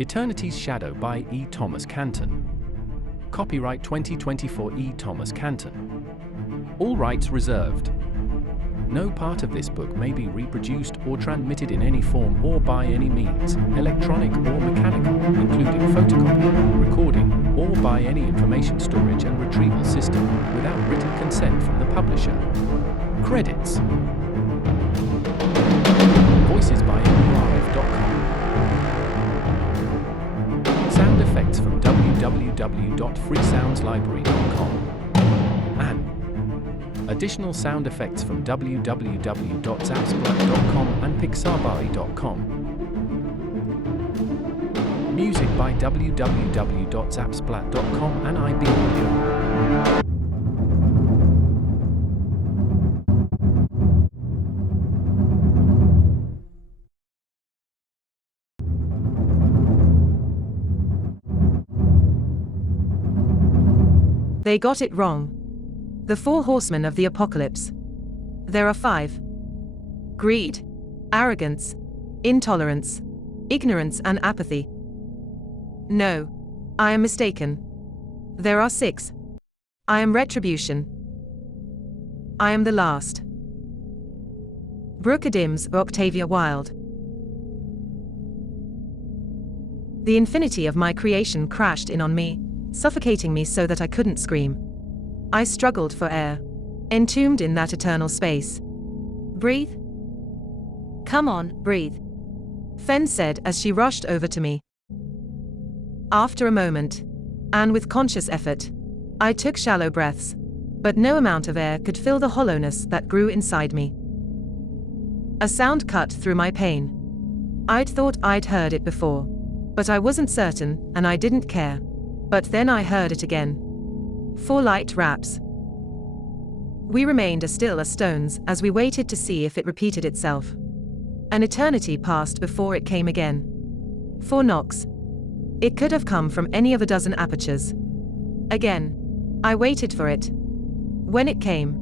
Eternity's Shadow by E. Thomas Canton. Copyright 2024 E. Thomas Canton. All rights reserved. No part of this book may be reproduced or transmitted in any form or by any means, electronic or mechanical, including photocopy, recording, or by any information storage and retrieval system, without written consent from the publisher. Credits. Voices by MURF.com. Sound effects from www.freesoundslibrary.com. And additional sound effects from www.zapsplat.com and pixabay.com. Music by www.zapsplat.com and IB Audio. They got it wrong. The four horsemen of the apocalypse. There are 5. Greed, arrogance, intolerance, ignorance and apathy. No, I am mistaken. There are 6. I am retribution. I am the last. Brooke Adams or Octavia Wilde. The infinity of my creation crashed in on me, suffocating me so that I couldn't scream. I struggled for air, entombed in that eternal space. Breathe. Come on, breathe. Fen said as she rushed over to me. After a moment, and with conscious effort, I took shallow breaths, but no amount of air could fill the hollowness that grew inside me. A sound cut through my pain. I'd thought I'd heard it before, but I wasn't certain, and I didn't care. But then I heard it again. 4 light raps. We remained as still as stones as we waited to see if it repeated itself. An eternity passed before it came again. 4 knocks. It could have come from any of a dozen apertures. Again. I waited for it. When it came,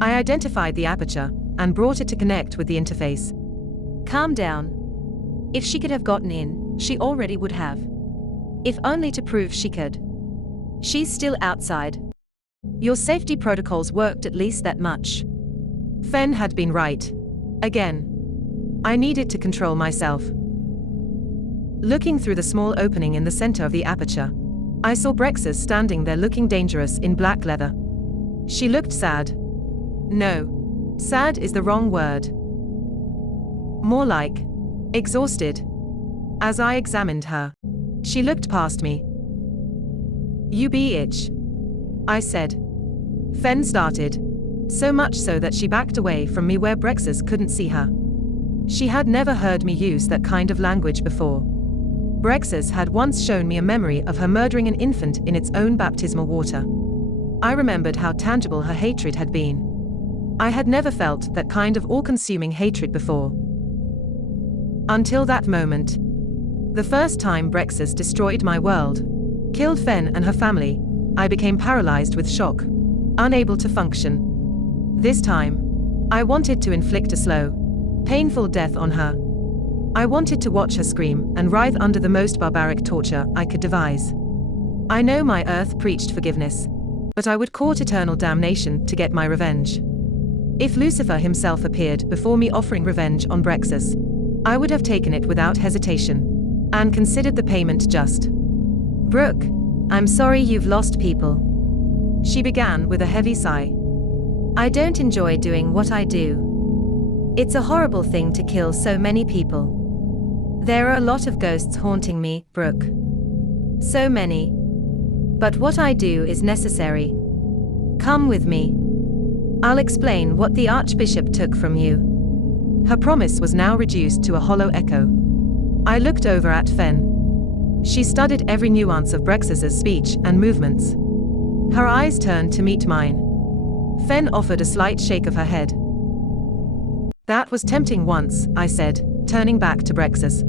I identified the aperture and brought it to connect with the interface. Calm down. If she could have gotten in, she already would have. If only to prove she could. She's still outside. Your safety protocols worked at least that much. Fen had been right. Again. I needed to control myself. Looking through the small opening in the center of the aperture, I saw Brexus standing there looking dangerous in black leather. She looked sad. No. Sad is the wrong word. More like exhausted. As I examined her, she looked past me. You be itch, I said. Fen started. So much so that she backed away from me where Brexus couldn't see her. She had never heard me use that kind of language before. Brexus had once shown me a memory of her murdering an infant in its own baptismal water. I remembered how tangible her hatred had been. I had never felt that kind of all-consuming hatred before. Until that moment. The first time Brexus destroyed my world, killed Fen and her family, I became paralyzed with shock, unable to function. This time, I wanted to inflict a slow, painful death on her. I wanted to watch her scream and writhe under the most barbaric torture I could devise. I know my earth preached forgiveness, but I would court eternal damnation to get my revenge. If Lucifer himself appeared before me offering revenge on Brexus, I would have taken it without hesitation, and considered the payment just. Brooke, I'm sorry you've lost people. She began with a heavy sigh. I don't enjoy doing what I do. It's a horrible thing to kill so many people. There are a lot of ghosts haunting me, Brooke. So many. But what I do is necessary. Come with me. I'll explain what the Archbishop took from you. Her promise was now reduced to a hollow echo. I looked over at Fen. She studied every nuance of Brexus's speech and movements. Her eyes turned to meet mine. Fen offered a slight shake of her head. That was tempting once, I said, turning back to Brexus.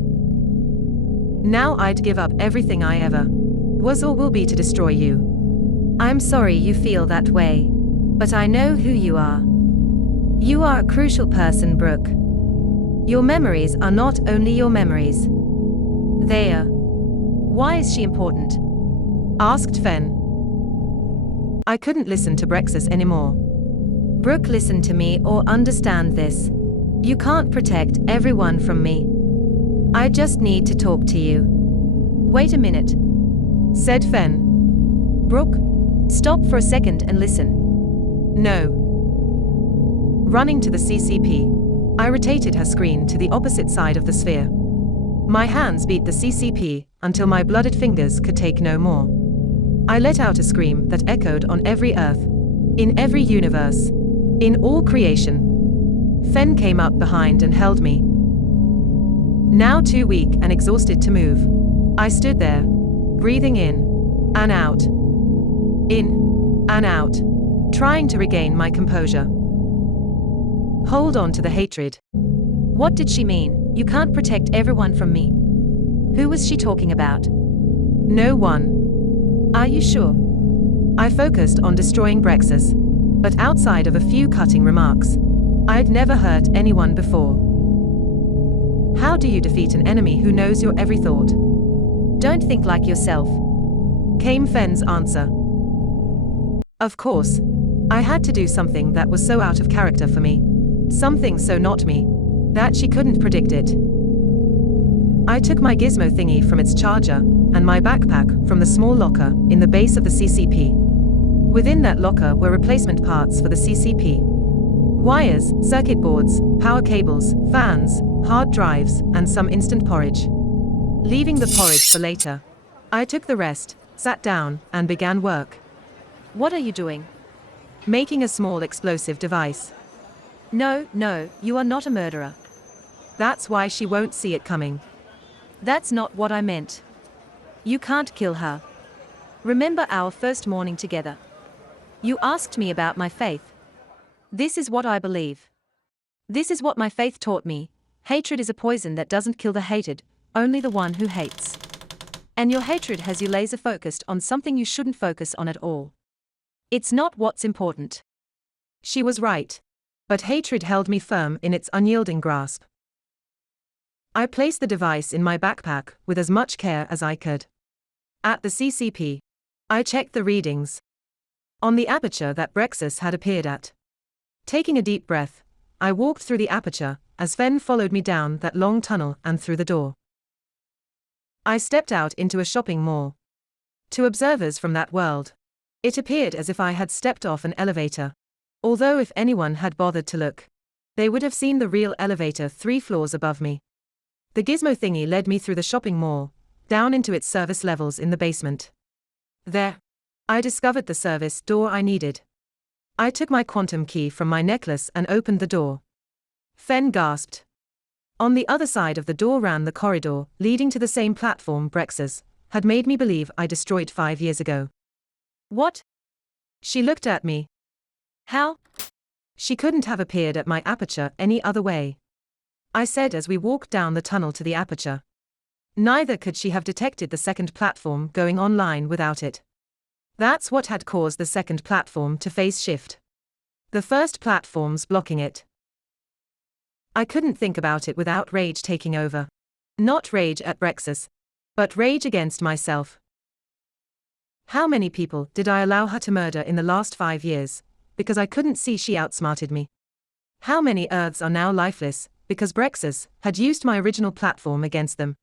Now I'd give up everything I ever was or will be to destroy you. I'm sorry you feel that way, but I know who you are. You are a crucial person, Brooke. Your memories are not only your memories. They are Why is she important? Asked Fen. I couldn't listen to Brexus anymore. Brooke, listen to me or understand this. You can't protect everyone from me. I just need to talk to you. Wait a minute, said Fen. Brooke. Stop for a second and listen. No. Running to the CCP, I rotated her screen to the opposite side of the sphere. My hands beat the CCP until my blooded fingers could take no more. I let out a scream that echoed on every Earth, in every universe, in all creation. Fen came up behind and held me. Now too weak and exhausted to move, I stood there, breathing in and out, trying to regain my composure. Hold on to the hatred. What did she mean, you can't protect everyone from me? Who was she talking about? No one. Are you sure? I focused on destroying Brexus, but outside of a few cutting remarks, I'd never hurt anyone before. How do you defeat an enemy who knows your every thought? Don't think like yourself, came Fen's answer. Of course, I had to do something that was so out of character for me, something so not me, that she couldn't predict it. I took my gizmo thingy from its charger, and my backpack from the small locker in the base of the CCP. Within that locker were replacement parts for the CCP. Wires, circuit boards, power cables, fans, hard drives, and some instant porridge. Leaving the porridge for later, I took the rest, sat down, and began work. What are you doing? Making a small explosive device. No, you are not a murderer. That's why she won't see it coming. That's not what I meant. You can't kill her. Remember our first morning together? You asked me about my faith. This is what I believe. This is what my faith taught me. Hatred is a poison that doesn't kill the hated, only the one who hates. And your hatred has you laser focused on something you shouldn't focus on at all. It's not what's important. She was right. But hatred held me firm in its unyielding grasp. I placed the device in my backpack with as much care as I could. At the CCP, I checked the readings on the aperture that Brexus had appeared at. Taking a deep breath, I walked through the aperture as Fen followed me down that long tunnel and through the door. I stepped out into a shopping mall. To observers from that world, it appeared as if I had stepped off an elevator. Although if anyone had bothered to look, they would have seen the real elevator 3 floors above me. The gizmo thingy led me through the shopping mall, down into its service levels in the basement. There, I discovered the service door I needed. I took my quantum key from my necklace and opened the door. Fen gasped. On the other side of the door ran the corridor leading to the same platform Brexus had made me believe I destroyed 5 years ago. What? She looked at me. How? She couldn't have appeared at my aperture any other way, I said as we walked down the tunnel to the aperture. Neither could she have detected the second platform going online without it. That's what had caused the second platform to phase shift. The first platform's blocking it. I couldn't think about it without rage taking over. Not rage at Brexus, but rage against myself. How many people did I allow her to murder in the last 5 years, because I couldn't see she outsmarted me? How many Earths are now lifeless, because Brexus had used my original platform against them?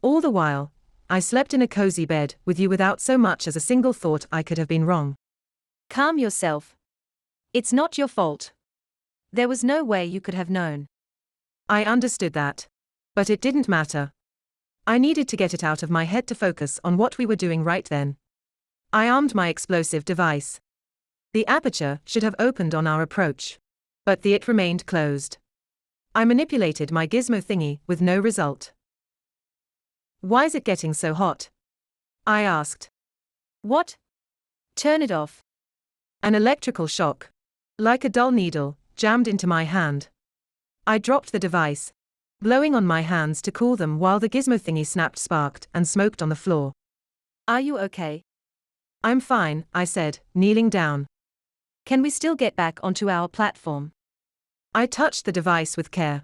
All the while, I slept in a cozy bed with you without so much as a single thought I could have been wrong. Calm yourself. It's not your fault. There was no way you could have known. I understood that. But it didn't matter. I needed to get it out of my head to focus on what we were doing right then. I armed my explosive device. The aperture should have opened on our approach, but it remained closed. I manipulated my gizmo thingy with no result. Why's it getting so hot? I asked. What? Turn it off. An electrical shock, like a dull needle, jammed into my hand. I dropped the device, blowing on my hands to cool them while the gizmo thingy snapped, sparked, and smoked on the floor. Are you okay? I'm fine, I said, kneeling down. Can we still get back onto our platform? I touched the device with care,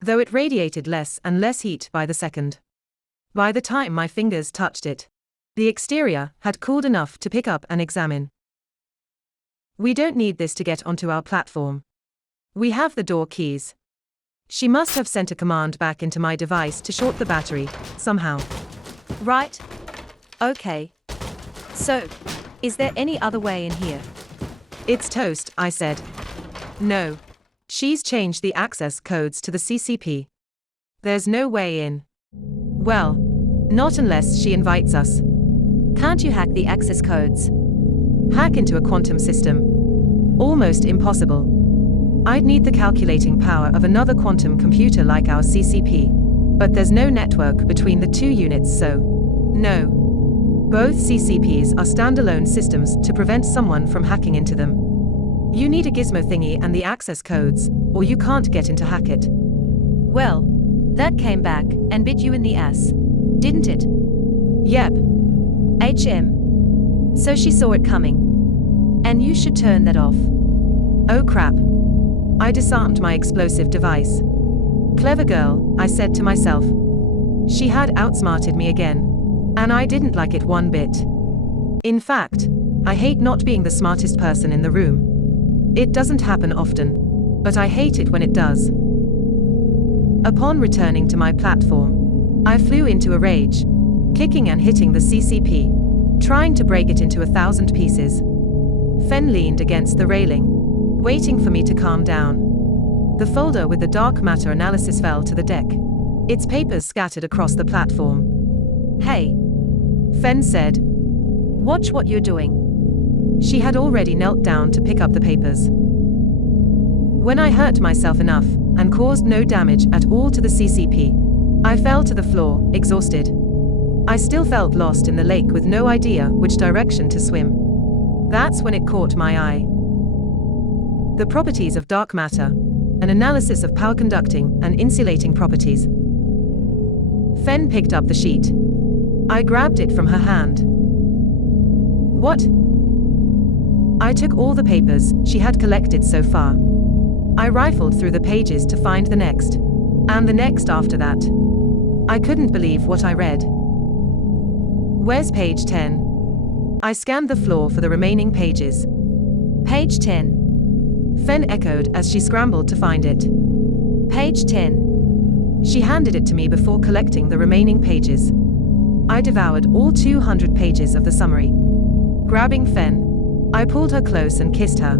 though it radiated less and less heat by the second. By the time my fingers touched it, the exterior had cooled enough to pick up and examine. We don't need this to get onto our platform. We have the door keys. She must have sent a command back into my device to short the battery, somehow. Right. Okay. So, is there any other way in here? It's toast, I said. No. She's changed the access codes to the CCP. There's no way in. Well, not unless she invites us. Can't you hack the access codes? Hack into a quantum system? Almost impossible. I'd need the calculating power of another quantum computer like our CCP. But there's no network between the two units, so no. Both CCPs are standalone systems to prevent someone from hacking into them. You need a gizmo thingy and the access codes, or you can't get in to hack it. Well, that came back and bit you in the ass, didn't it? Yep. So she saw it coming. And you should turn that off. Oh crap. I disarmed my explosive device. Clever girl, I said to myself. She had outsmarted me again. And I didn't like it one bit. In fact, I hate not being the smartest person in the room. It doesn't happen often, but I hate it when it does. Upon returning to my platform, I flew into a rage, kicking and hitting the CCP, trying to break it into 1,000 pieces. Fen leaned against the railing, waiting for me to calm down. The folder with the dark matter analysis fell to the deck, its papers scattered across the platform. Hey, Fen said. Watch what you're doing. She had already knelt down to pick up the papers. When I hurt myself enough, and caused no damage at all to the CCP, I fell to the floor, exhausted. I still felt lost in the lake with no idea which direction to swim. That's when it caught my eye. The properties of dark matter, an analysis of power conducting and insulating properties. Fen picked up the sheet. I grabbed it from her hand. What? I took all the papers she had collected so far. I rifled through the pages to find the next, and the next after that. I couldn't believe what I read. Where's page 10? I scanned the floor for the remaining pages. Page 10. Fen echoed as she scrambled to find it. Page 10. She handed it to me before collecting the remaining pages. I devoured all 200 pages of the summary. Grabbing Fen, I pulled her close and kissed her.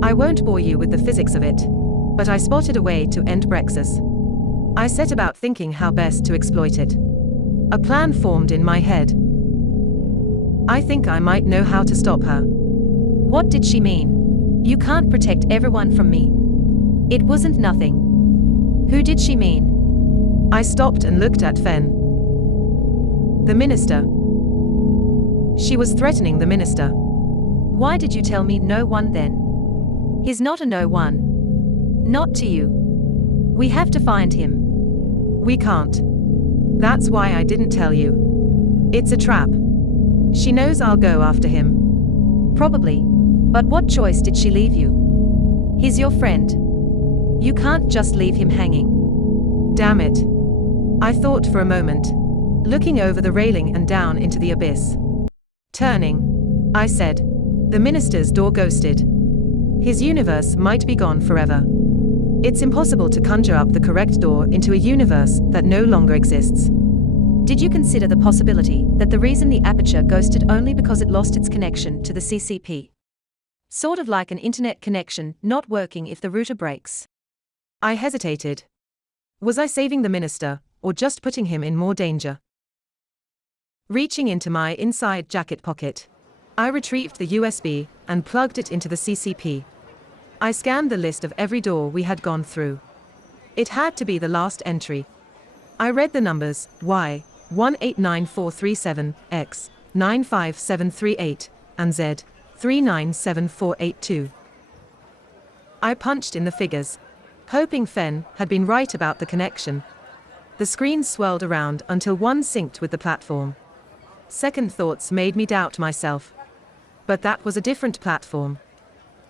I won't bore you with the physics of it, but I spotted a way to end Brexus. I set about thinking how best to exploit it. A plan formed in my head. I think I might know how to stop her. What did she mean? You can't protect everyone from me. It wasn't nothing. Who did she mean? I stopped and looked at Fen. The minister. She was threatening the minister. Why did you tell me no one then? He's not a no one. Not to you. We have to find him. We can't. That's why I didn't tell you. It's a trap. She knows I'll go after him. Probably. But what choice did she leave you? He's your friend. You can't just leave him hanging. Damn it. I thought for a moment, looking over the railing and down into the abyss. Turning, I said, the minister's door ghosted. His universe might be gone forever. It's impossible to conjure up the correct door into a universe that no longer exists. Did you consider the possibility that the reason the aperture ghosted only because it lost its connection to the CCP? Sort of like an internet connection not working if the router breaks. I hesitated. Was I saving the minister, or just putting him in more danger? Reaching into my inside jacket pocket, I retrieved the USB and plugged it into the CCP. I scanned the list of every door we had gone through. It had to be the last entry. I read the numbers Y 189437, X 95738, and Z 397482. I punched in the figures, hoping Fen had been right about the connection. The screen swirled around until one synced with the platform. Second thoughts made me doubt myself. But that was a different platform.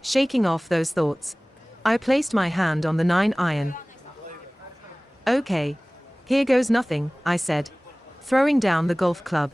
Shaking off those thoughts, I placed my hand on the 9 iron. Okay. Here goes nothing, I said, throwing down the golf club.